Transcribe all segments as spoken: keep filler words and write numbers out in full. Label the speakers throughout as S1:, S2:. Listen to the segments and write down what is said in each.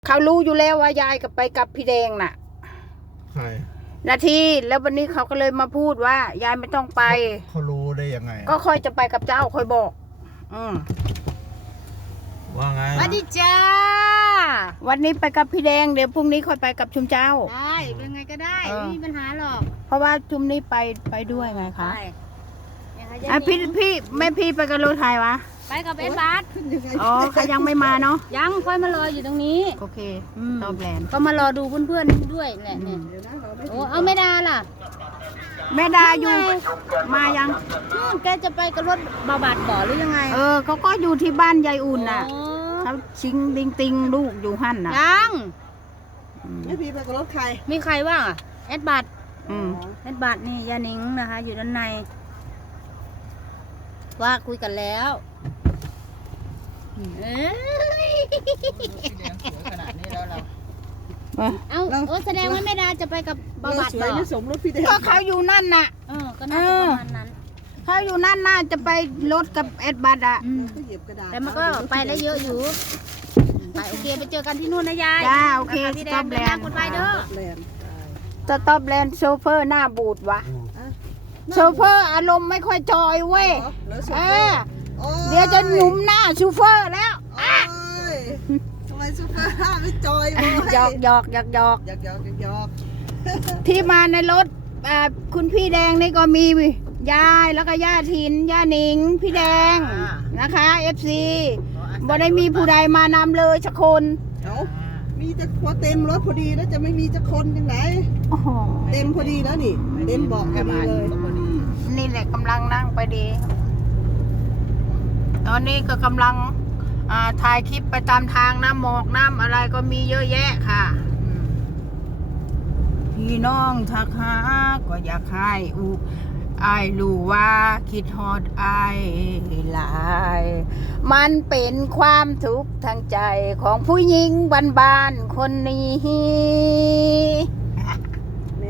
S1: เขารู้อยู่แล้วว่ายายกับไปกับพี่แดงน่ะ
S2: ใคร
S1: นาทีแล้ววันนี้เขาก็เลยมาพูดว่ายายไม่ต้องไป
S2: เขารู้ได้ยังไง
S1: ก็ค่อยจะไปกับเจ้าค่อยบอก อืม
S2: ว่าไง
S3: สวัสดีจ้า
S1: วันนี้ไปกับพี่แดงเดี๋ยวพรุ่งนี้ค่อยไปกับชุมเจ้า
S3: ได้เป็นไงก็ได้
S1: เออ
S3: ไม่มีปัญหาหรอก
S1: เพราะว่าชุมนี้ไปไปด้วยไงคะ
S3: ไปเนี่ยค่ะ
S1: อ่ะ
S3: ยาย
S1: พี่
S3: หนิง
S1: พี่แม่พี่ไปกับรถไทยวะ
S3: ไปกับเอ็ดบาร์
S1: อ๋อเขายังไม่มาเนาะ
S3: ยังค่อยมารออยู่ตรงนี้
S1: โอเค
S3: อืม
S1: ตอบแลนด์
S3: ก็มารอดูเพื่อนๆด้วยแหละเนี่ยโอ้เอาไม่ได้ล่ะ
S1: แม่ดาอยู่มายัง
S3: นู่นแกจะไปกับรถบาบาดบ่อหรือยังไง
S1: เออเขาก็อยู่ที่บ้านยายอุ่นน่ะ
S3: โอ้
S1: เขาชิงดิงติงลูกอยู่หั่นน่ะ
S3: ยัง
S1: อืม
S4: ไม่พีไปกับรถใคร
S3: มีใครบ้างอะเอ็ดบาร์
S1: อืม
S3: เอ็ดบาร์นี่ยานิงนะคะ อยู่ด้านใน ว่าคุยกันแล้วเอ้ย
S1: อ่ะ
S3: เอ้าโอ้แสดงว่าแม่ดาจะไปกับบา
S4: เรา
S3: บาด
S4: สว
S3: บ่
S4: ย
S3: อ
S4: ไม่สมรถพี่แดง
S1: ก็เขาอยู่นั่นน่ะ
S3: เออก็น่าจะประมาณนั้น
S1: เขาอยู่นั่นน่าจะไปรถกับเอ็ดบัตอ่ะ
S3: อืม
S4: ก็เหยียบกระดาษ
S3: แต่มันก็ไปได้เยอะอยู่ไปโอเคไปเจอกันที่นู่นนะยาย
S1: จ้าโอเค
S3: นะคะพี่แด
S1: สต็อง ป
S3: เดิ
S1: แล
S3: นทาน ง
S1: ด์
S3: คนไปเด้อ
S4: แลนด์
S1: จะต็อปแลนด์โชเฟอร์หน้าบูดวะโชเฟอร์อารมณ์ไม่ค่อยจอยเว้ย
S4: แล้วสุ
S1: เอ
S4: ด
S1: อเดี๋ยวจะหยุมหน้าโชเฟอร์แล้ว
S4: โอ้ยทำไมซุปเปอร์ห้าไม่จอยเลย
S1: หยอกหยอกหยอกหยอก
S4: หยอกหยอกหยอกหยอก
S1: ที่มาในรถอ่าคุณพี่แดงนี่ก็มียายแล้วก็ย่าทินย่าหนิงพี่แดงนะคะเอฟซีบ่ได้มีผู้ใดมานำเลยสักคน
S4: เอ้ามีจะพอเต็มรถพอดีแล้วจะไม่มีจะคนยังไง
S1: โอ้โห
S4: เต็มพอดีแล้วนี่ เต็มเบอกพอดีเลย
S1: นี่แหละกำลังนั่งไปดี ตอนนี้ก็กำลังอ่าถ่ายคลิปไปตามทางน้ำหมอกน้ำอะไรก็มีเยอะแยะค่ะอืมพี่น้องทักหาก็อยากให้อุอายรู้ว่าคิดฮอดอายหลาย มันเป็นความทุกข์ทางใจของผู้หญิงบ้านๆคนนี้
S4: แม่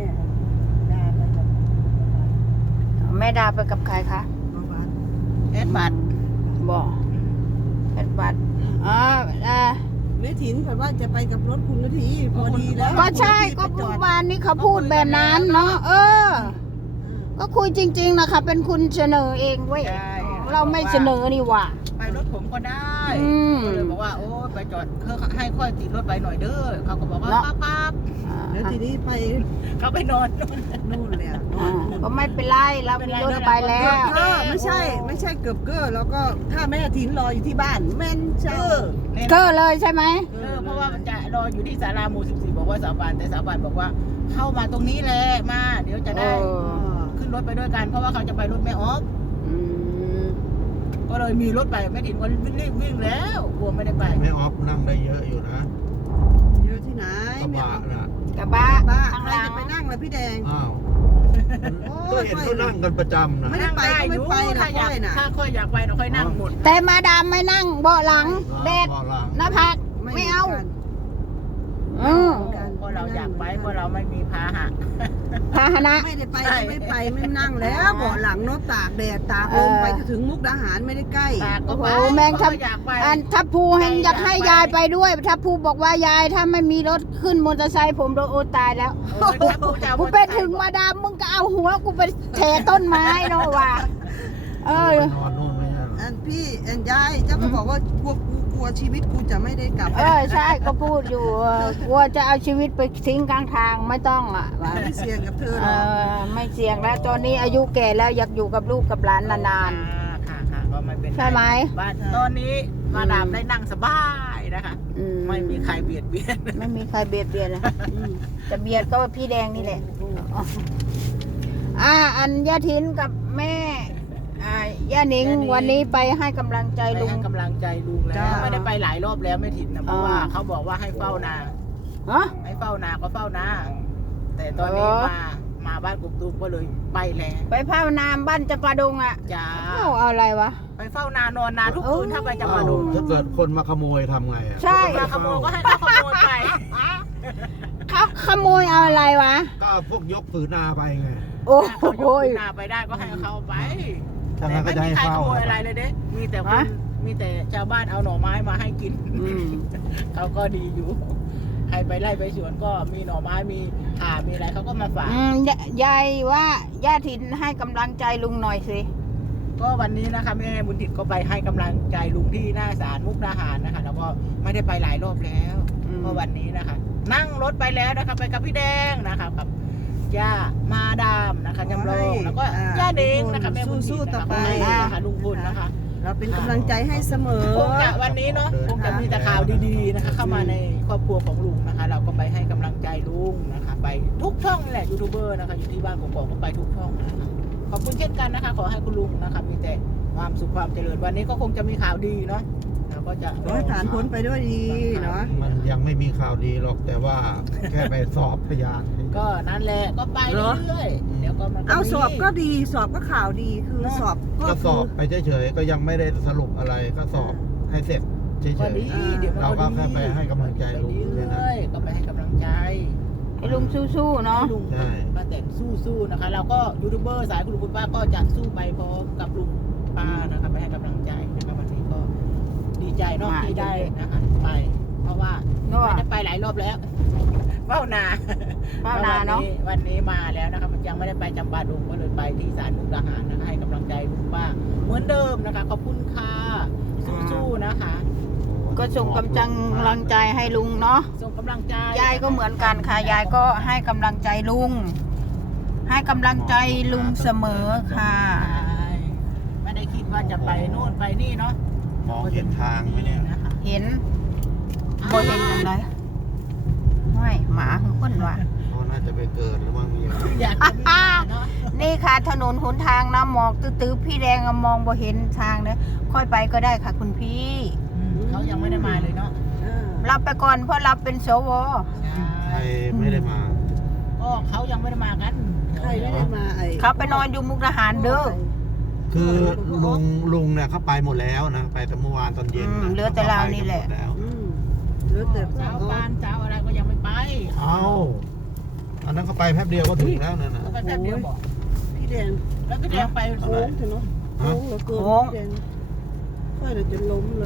S1: แม่ดาไปกับใครคะ
S4: ประมาณ
S1: เอ็ดบัตบอกเอ็ดบัตอ๋อเอ่อ
S4: แม่ถินผ่านว่าจะไปกับรถคุณนาทีพอดีแล้ว
S1: ก็ใช่ก็
S4: คุณ
S1: เมื่
S4: นาที
S1: อวานนี้เขาพูดแบบนั้นเนาะเออ ก็คุยจริงๆนะคะเป็นคุณเสนอเองเว้ย
S5: ใช่
S1: เราไม่เสนอนี่หว่า
S5: ไปรถผมก็ได้
S1: อืม
S5: ก็เลยบอกว่าโอ้ไปจอดเขาให้ค่อยติดรถไปหน่อยเด้อเขาก็บอกว่า
S1: เนาะ
S5: ปั๊บปั๊บ
S4: แล้วทีนี้ไป
S5: เขาไปนอนนู่น
S4: นู่นเลยอะนอ
S1: อ่าน
S4: นู่น
S1: ก็ไม่เป็นไรเรามีรถไปแล้
S4: เกือบ
S1: ว
S4: เกอร์ไม่ใช่ไม่ใช่เกือบเกอร์แล้วก็ถ้าแม่ถินรออยู่ที่บ้านแม่น
S5: เอ
S4: เจ้า
S5: อเนี่ย
S1: ก็เลยใช่ไหม
S5: เออเพราะว่ามันจะรออยู่ที่ศาลาหมู่สิบสี่บอกว่าสาบานแต่สาบานบอกว่าเข้ามาตรงนี้แหละมา เดี๋ยวจะได้
S1: เออ
S5: ขึ้นรถไปด้วยกัน เพราะว่าเขาจะไปรถแม่ออฟ
S1: อืม
S5: ก็เลยมีรถไปแม่ถิ่นก็รีบวิ่งแล้วกลัวไม่ได้ไป
S2: ไม่ออฟนั่งได้เยอะอยู่นะ
S4: เยอะที่ไหน
S2: กระ
S4: แม่
S2: บะน่ะ
S1: กระบะ
S4: บ้า
S1: ข้าง
S4: ใคร
S1: หลัง
S4: จะไปนั่งล่ะพี่แดง
S2: อ้าวก็เห็นเขานั่งกันประจำนะ
S4: ไม่ได้ไปก็ไม่ไปนะ
S5: ถ้าอยาก
S4: ค่อยน่ะ
S5: ถ้าค่อยอยากไปเราค่อยนั่งหมด
S1: แต่มาดามไม่นั่งเบาะหลังแดด
S2: ก็หลัง
S1: หน้าพักไม่เอาอืม
S5: เพราะเราอยากไปเพราะเราไม่มีพาหะ
S1: พาหนะ
S4: ไม่ได้ไปก็ไม่ไปไม่นั่งแล้วเบาะหลังเนาะตากแดดตากลม
S1: เออ
S4: ไปจะถึงมุกดาหารไม่ได้ใกล้
S5: ตากก็
S1: โอ้
S5: ไป
S1: โหแมงทับ
S5: เพราะเราอยากไป
S1: อันทับภูแห่งอยากให้ยายไปด้วยทับภูบอกว่ายายถ้าไม่มีรถขึ้นมอเตอร์ไซค์ผมโดนโอตายแล้ว
S5: เออถ้าผู้จะเอา
S1: กูไปถึงมาดามมึงก็เอาหัวกูไปแทต้นไม้เนาะว่ะเออ
S2: ไปนอนนู่นไม่ใช่เหรอ
S4: อันพี่อันยายเจ้าก็บอกว่ากลัวกูกลัวชีวิตกูจะไม่ได้กลับ
S1: เออใช่ก็พูดอยู่เออกลัวจะเอาชีวิตไปทิ้งกลางทางไม่ต้องอ่ะว่ะ
S4: ไม่เสี่ยงกับเธอห
S1: เอ
S4: รอก
S1: อไม่เสี่ยงแล้วตอนนี้อายุแก่แล้วอยากอยู่กับลูกกับหลานนาน
S5: อ่ค่ะค่ะก็ไม่เป็นร
S1: ใช่ไหม
S5: บ้านตอนนี้มาดามได้นั่งสบายนะคะ
S1: ๆอืม
S5: ไม่มีใครเบียดเบียน
S1: ไม่มีใครเบียดเบียนนะจะเบียดก็พี่แดงนี่แหละอ่าอันย่าทินกับแม่อ่าย่าหนิงวันนี้ไปให้กำลังใจ
S5: ไป
S1: ลุง
S5: ให้กำลังใจลุงแล้วไม่ได้ไปหลายรอบแล้วไม่ถินนะเพราะว่า
S1: อ่า
S5: เขาบอกว่าให้เฝ้านา
S1: ฮะ
S5: ให้เฝ้านาก็เฝ้านาแต่ตอนนี้
S1: อ๋อ
S5: มามาบ้านกุกตูมก็เลยไปแล้ว
S1: ไปภาวนามบ้านจำปาดงอ่ะ
S5: จ้า
S1: เอาเอาอะไรวะ
S5: ไปเฝ้านานอนนาทุกคืนถ้าไปจำปาดง
S2: ถ้าเกิดคนมาขโมยทำไงอ่ะ
S1: ใช่
S5: มาขโมยก็ให้เขาขโมยไป
S1: เขาขโมยเอาอะไรวะ
S2: ก็เอาพวกยกผืนนาไปไง
S1: โอ้
S5: เขาย
S1: โห
S5: กนาไปได้ก็ให้เขาไป
S2: ทาง
S5: แต่
S2: นั้นก็
S5: ไม่
S2: จะ
S5: มี
S2: ให้
S5: ใครข
S2: เฝ้า
S5: โมยอะไรเลยเด้มีแต่คน
S1: ฮะ
S5: มีแต่ชาวบ้านเอาหน่อไม้มาให้กิน
S1: อืม
S5: เขาก็ดีอยู่ใครไปไล่ไปสวนก็มีหน่อไม้มีข่ามีอะไรเขาก็มาฝาก
S1: อืมยยายว่าย่าถินให้กำลังใจลุงหน่อยสิ
S5: ก็วันนี้นะคะแม่บุญถิตก็ไปให้กำลังใจลุงที่หน้าศาลมุกดาหารนะคะแล้วก็ไม่ได้ไปหลายรอบแล้วก็วันนี้นะคะ นั่งรถไปแล้วนะคะไปกับพี่แดงนะคะกับย่ามาดามนะคะจำลองแล้วก็ย่าเด้งนะคะแม่บุญถิตนะคะนะคะลุงพลนะคะ
S4: เราเป็นกำลังใจให้เสมอ
S5: คงจะวันนี้เนาะคงจะมีแต่ข่าวดีๆนะคะ เข้ามาในครอบครัวของลุงนะคะ เราก็ไปให้กำลังใจลุงนะคะ ไปทุกช่องนี่แหละยูทูบเบอร์นะคะอยู่ที่บ้านของบอกก็ไปทุกช่องนะคะขอบคุณเช่นกันนะคะ ขอให้คุณลุงนะคะมีแต่ความสุขความเจริญวันนี้ก็คงจะมีข่าวดีเนาะเราก็จะ
S4: ขอให้ผ่านพ้นไปด้วยดีเนาะ
S2: มันยังไม่มีข่าวดีหรอกแต่ว่าแค่ไปสอบพยาน
S5: ก็นั่นแหละก็ไปเรื่อยๆเดี๋ยวก็มัน
S4: เอาสอบก็ดีสอบก็ข่าวดีคือสอบ
S2: ก็สอบไปเฉยๆก็ยังไม่ได้สรุปอะไรก็สอบให้เสร็จเฉ
S5: ก็
S2: ย
S5: ดีเดี๋ยวมัน
S2: เราก็แค่ไปให้กำลังใจลุง
S5: ไป
S2: แค่นั้น
S5: เรื่อยๆก็ไปให้กำลังใจ
S1: ให้ลุงสู้ๆเนาะ
S5: ให้ลุงป้าแตนสู้ๆนะคะ เราก็ยูทูบเบอร์สายคุณลุงคุณป้าก็จะสู้ไปพร้อมกับลุงป้านะคะไปให้กำลังใจนะคะวันนี้ก็ดีใจเนาะที่ได้นะคะไป เพราะว่า
S1: เนาะ
S5: ไม่ได้ไปหลายรอบแล้วเฝ้านา
S1: เฝ้านาเนาะ
S5: วันนี้มาแล้วนะคะมันยังไม่ได้ไปจำบาดลุงก็เลยไปที่ศาลมุกดาหารนะคะให้กำลังใจลุงป้าเหมือนเดิมนะคะขอบคุณค่ะสู้ๆนะคะ
S1: ก็ส่งกำลังใจให้ลุงเนาะ
S5: ส่งกำลังใจ
S1: ยายก็เหมือนกันค่ะยายก็ให้กำลังใจลุง ให้กำลังใจลุงเสมอค่ะ
S5: ใช่ไม่ได้คิดว่าจะไปโน่นไปนี่เนาะ
S2: มองเห็นทางไหมเนี่ย
S5: นะคะ
S1: เห็นบ่เห็นจังไดไม่หมาคือคนว่ะ
S2: เขาน่าจะไปเกิดหรือว่ามีอะไร
S5: อยากจะมีมาเนาะ
S1: นี่ค่ะถนนหนทางน้ำหมอกตื้อๆพี่แดงอะมองบ่เห็นทางเลยค่อยไปก็ได้ค่ะคุณพี่
S5: เขายังไม่ได้มาเลยเนาะ
S1: รับไปก่อนเพราะรับเป็นสว
S2: ใครไม่ได้มา
S5: ก็เขายังไม่ได้มากัน
S4: ใครไม่ได้มาไอ้
S1: เขาไปนอนอยู่มุกดาหารเด้อ
S2: คือลุงลุงเนี่ยเขาไปหมดแล้วนะไปแต่เมื่อวานตอนเย็น
S1: อืม
S2: นะ
S1: เหลือแต่เรานี่แหละ
S2: ขาไปกันมดแล้ว
S4: อืมแล้วแต่
S5: เจ้าบ้านเจ้าอะไรก็ยังไม่ไป
S2: เอาอันนั้นเขาไปแป๊บเดียวก็ถึงแล้วนะนะ
S5: ก็ไปแป๊บเดียวบอก
S4: พี่แดง
S5: แล้วก็แดงไป
S4: โค้งเถอะเนาะโค้งเหลือเกินพี่แดงค่อยเดี๋ยวจะล้มเลย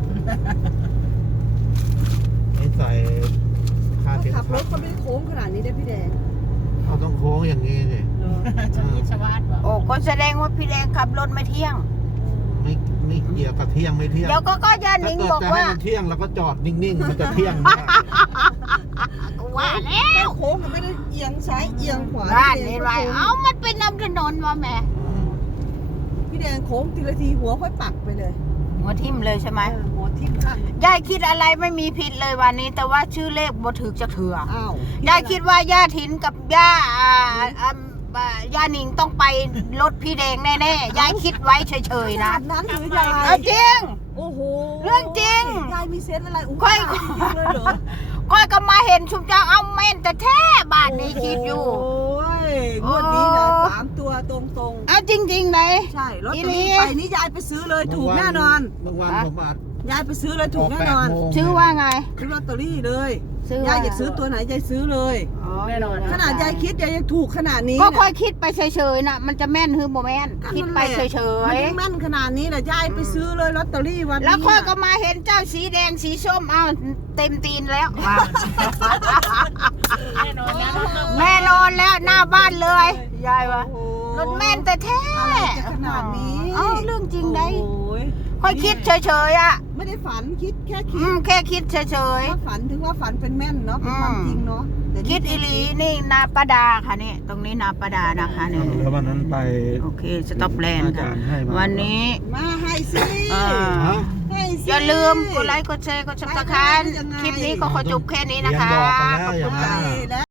S2: ไม่ใส่คาเข็ม
S4: ขับร
S2: ขั
S4: ถ
S2: ด
S4: ก็ไม่ได้โค้งขนาดนี้ได้พี่แดง
S2: เขาต้องโค้งอย่างนี้สิ
S4: เหรอ
S5: ชนิดชวาดบอก
S1: โอ้ก็แสดงว่าพี่แดงขับรถไม่เที่ยง
S2: ไม่ไม่เกี่ยวกับเที่ยงไม่เที่ยง
S1: เดี๋ยวก็ก็ยาห
S2: ถ้า
S1: นิง
S2: เกิด
S1: บอก
S2: จะให้
S1: ว่า
S2: มันเที่ยงแล้วก็จอดนิ่งๆมันจะเที่ยงไม่ได้
S1: กูว่าแล้ว
S4: แค่โค้งก็ไม่ได้เอียงซ้ายเอียงขวา
S1: บ้าน
S4: พี่
S1: นี่
S4: แดง
S1: ไร
S4: ก็โค้ง
S1: เอ้ามันเป็นน้ำถนนวะแม่
S4: พี่แดงโค้งทีละทีหัวค่อยปักไปเลย
S1: หัวทิ่มเลยใช่ไหม
S4: เออหัวทิ่มข้าง
S1: ยายคิดอะไรไม่มีผิดเลยวันนี้ แต่ว่าชื่อเลขบ่ถึกจะเถื่อ
S4: อ้าว
S1: ยายคิดว่าย่าถินกับย่าอ่าอ่าอ่าย่าหนิงต้องไปรถพี่แดงแน่ๆยายคิดไว้เฉยๆ
S4: ข
S1: นะ
S4: นาดนั้นหรือยา
S1: เอา
S4: ย
S1: จริง
S4: โอ้โห
S1: เรื่องจริง
S4: ยายมีเซนส์อะไรอุ้
S1: ค่อย
S4: ขนาดนี้เลยเหรอ
S1: ก้อยก็มาเห็นชุมเจ้าเอาแม่นแต่แท้บาทนี้คิดอยู่
S4: โอ้ยงวดนี้นะสามตัวตรง
S1: เอาจริงๆเลย
S4: ๆ ใช่รถ
S1: อี
S4: ตอ
S1: หลี
S4: รี่ไปนี่ยายไปซื้อเลยถูกแน่นอน
S2: เมื่อวานผมอาจ
S4: ยายไปซื้อเลย
S2: อ
S4: ถู
S2: อก ก
S4: แน่
S2: แปด
S4: นอน
S2: โมง
S1: ชื่อว่าไง
S4: ซื้อลอตเตอรี่เลย
S1: ซื้อว่
S4: ยายอยากซื้อตัวไหนยายซื้อเลย
S1: อ๋อ
S5: แน่นอน
S4: ขนาดยายคิดยายยังถูกขนาดนี้
S1: ก็
S4: น่ะ
S1: ค่อยคิดไปเฉยๆนะมันจะแม่นหรือบ่แม่นคิดไปเฉ
S4: มัน
S1: ย
S4: ยังแม่นขนาดนี้นะยายไปซื้อเลยลอตเตอรี่วัน
S1: ๆ
S4: นี้
S1: แล้วค่อยก็
S4: น่ะ
S1: มาเห็นเจ้าสีแดงสีส้มเอาเต็มตีนแล้วว่า
S5: แน่นอนแล้วเนาะ
S1: แน่นอนแล้วหน้าบ้านเลยยายว่า
S4: โอ้
S1: รถแม่นแต่แท้
S4: อะไรจะขนาดนี้
S1: เอาเรื่องจริงได้
S4: โอ้ย
S1: ค่อยคิดเฉยๆอ่ะ
S4: ไม่ได้ฝันคิดแค่คิ
S1: อื
S4: ด
S1: มแค่คิดเฉย
S4: ถ้าฝันถึงว่าฝันเป็นแม่นเนาะเป็นความจริงเนาะแต่
S1: ๆ
S4: นี่
S1: คิดอีหลีนี่นาปดาค่ะนี่ตรงนี้นาปดานะคะนี่
S2: แล้ววันนั้นไป
S1: โอเคสต็อปแลนด์
S2: อา
S1: ค่ะ
S2: จารย์ให้มา
S1: วันนี้
S4: มาให้สิ
S1: อ่า
S2: ฮะ
S4: ให้สิ
S1: อย่าลืมกดไลค์กดแชร์กดซับสไครต์คลิปนี้ก็ขอจบแค่นี้นะคะ
S2: เรียนบอกกันแล้วอย่างนั้น
S4: ใช่แล้ว